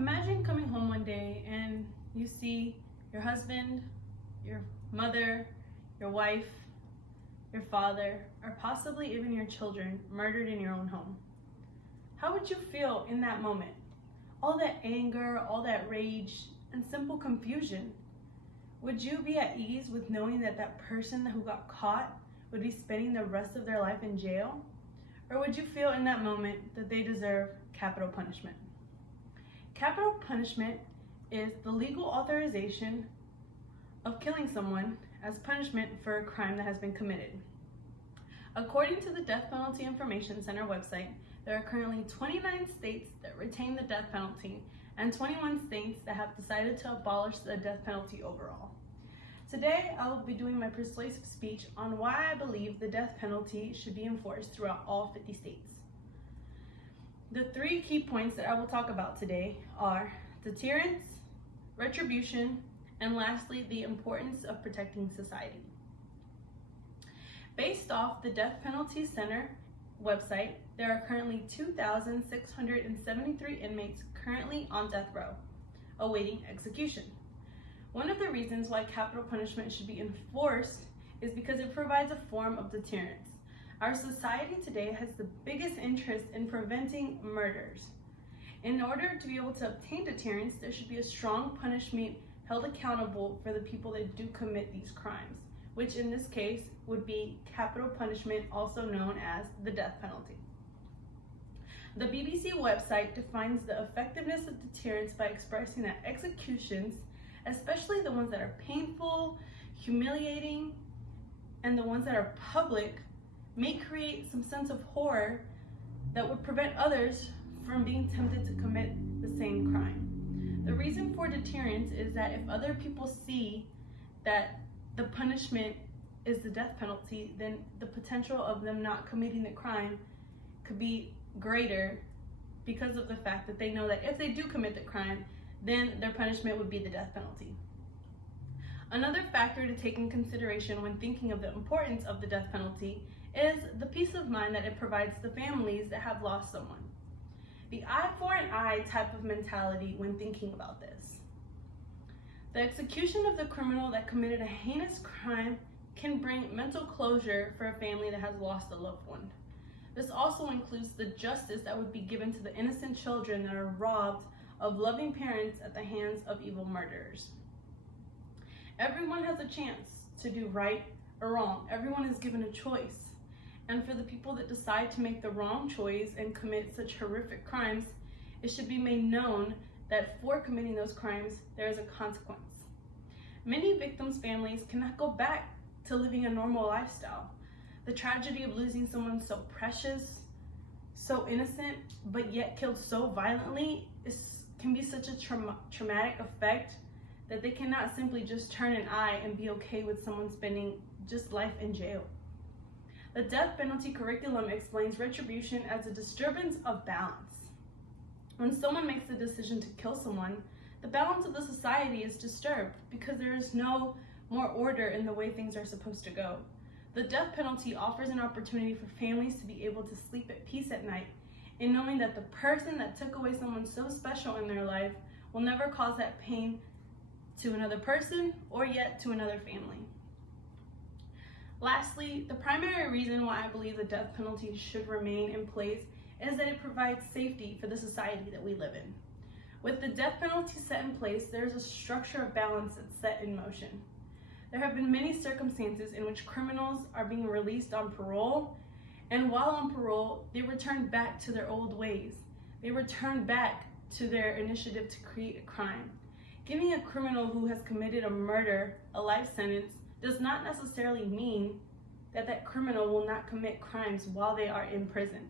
Imagine coming home one day and you see your husband, your mother, your wife, your father, or possibly even your children murdered in your own home. How would you feel in that moment? All that anger, all that rage, and simple confusion. Would you be at ease with knowing that that person who got caught would be spending the rest of their life in jail? Or would you feel in that moment that they deserve capital punishment? Capital punishment is the legal authorization of killing someone as punishment for a crime that has been committed. According to the Death Penalty Information Center website, there are currently 29 states that retain the death penalty and 21 states that have decided to abolish the death penalty overall. Today, I will be doing my persuasive speech on why I believe the death penalty should be enforced throughout all 50 states. The three key points that I will talk about today are deterrence, retribution, and lastly, the importance of protecting society. Based off the Death Penalty Center website, there are currently 2,673 inmates currently on death row, awaiting execution. One of the reasons why capital punishment should be enforced is because it provides a form of deterrence. Our society today has the biggest interest in preventing murders. In order to be able to obtain deterrence, there should be a strong punishment held accountable for the people that do commit these crimes, which in this case would be capital punishment, also known as the death penalty. The BBC website defines the effectiveness of deterrence by expressing that executions, especially the ones that are painful, humiliating, and the ones that are public, may create some sense of horror that would prevent others from being tempted to commit the same crime. The reason for deterrence is that if other people see that the punishment is the death penalty, then the potential of them not committing the crime could be greater because of the fact that they know that if they do commit the crime, then their punishment would be the death penalty. Another factor to take in consideration when thinking of the importance of the death penalty is the peace of mind that it provides the families that have lost someone. The eye for an eye type of mentality when thinking about this. The execution of the criminal that committed a heinous crime can bring mental closure for a family that has lost a loved one. This also includes the justice that would be given to the innocent children that are robbed of loving parents at the hands of evil murderers. Everyone has a chance to do right or wrong. Everyone is given a choice. And for the people that decide to make the wrong choice and commit such horrific crimes, it should be made known that for committing those crimes, there is a consequence. Many victims' families cannot go back to living a normal lifestyle. The tragedy of losing someone so precious, so innocent, but yet killed so violently can be such a traumatic effect that they cannot simply just turn an eye and be okay with someone spending just life in jail. The death penalty curriculum explains retribution as a disturbance of balance. When someone makes the decision to kill someone, the balance of the society is disturbed because there is no more order in the way things are supposed to go. The death penalty offers an opportunity for families to be able to sleep at peace at night in knowing that the person that took away someone so special in their life will never cause that pain to another person or yet to another family. Lastly, the primary reason why I believe the death penalty should remain in place is that it provides safety for the society that we live in. With the death penalty set in place, there is a structure of balance that's set in motion. There have been many circumstances in which criminals are being released on parole, and while on parole, they return back to their old ways. They return back to their initiative to create a crime. Giving a criminal who has committed a murder a life sentence does not necessarily mean that that criminal will not commit crimes while they are in prison.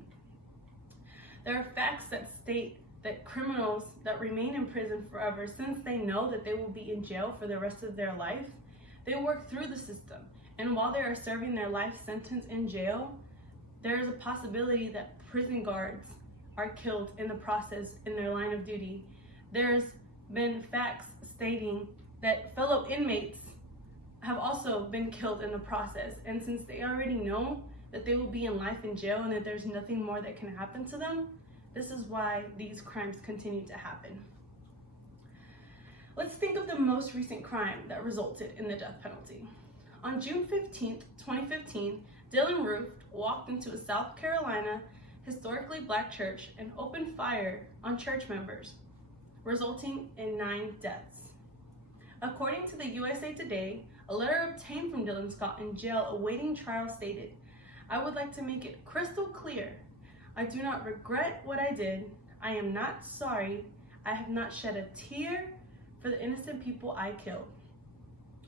There are facts that state that criminals that remain in prison forever, since they know that they will be in jail for the rest of their life, they work through the system. And while they are serving their life sentence in jail, there is a possibility that prison guards are killed in the process in their line of duty. There's been facts stating that fellow inmates have also been killed in the process. And since they already know that they will be in life in jail and that there's nothing more that can happen to them, this is why these crimes continue to happen. Let's think of the most recent crime that resulted in the death penalty. On June 15th, 2015, Dylan Roof walked into a South Carolina historically black church and opened fire on church members, resulting in 9 deaths. According to the USA Today, a letter obtained from Dylan Scott in jail awaiting trial stated, "I would like to make it crystal clear. I do not regret what I did. I am not sorry. I have not shed a tear for the innocent people I killed."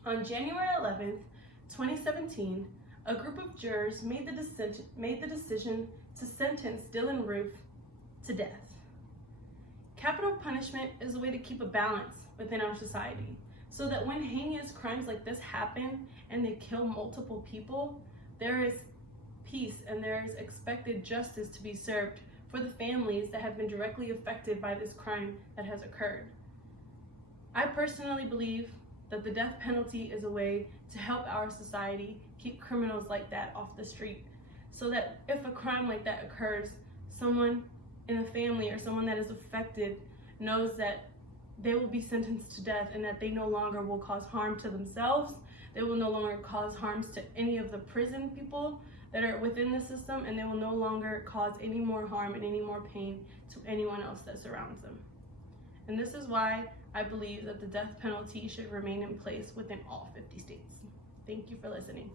On January 11th, 2017, a group of jurors made the decision to sentence Dylan Roof to death. Capital punishment is a way to keep a balance within our society, so that when heinous crimes like this happen and they kill multiple people, there is peace and there is expected justice to be served for the families that have been directly affected by this crime that has occurred. I personally believe that the death penalty is a way to help our society keep criminals like that off the street, so that if a crime like that occurs, someone in a family or someone that is affected knows that they will be sentenced to death and that they no longer will cause harm to themselves. They will no longer cause harms to any of the prison people that are within the system, and they will no longer cause any more harm and any more pain to anyone else that surrounds them. And this is why I believe that the death penalty should remain in place within all 50 states. Thank you for listening.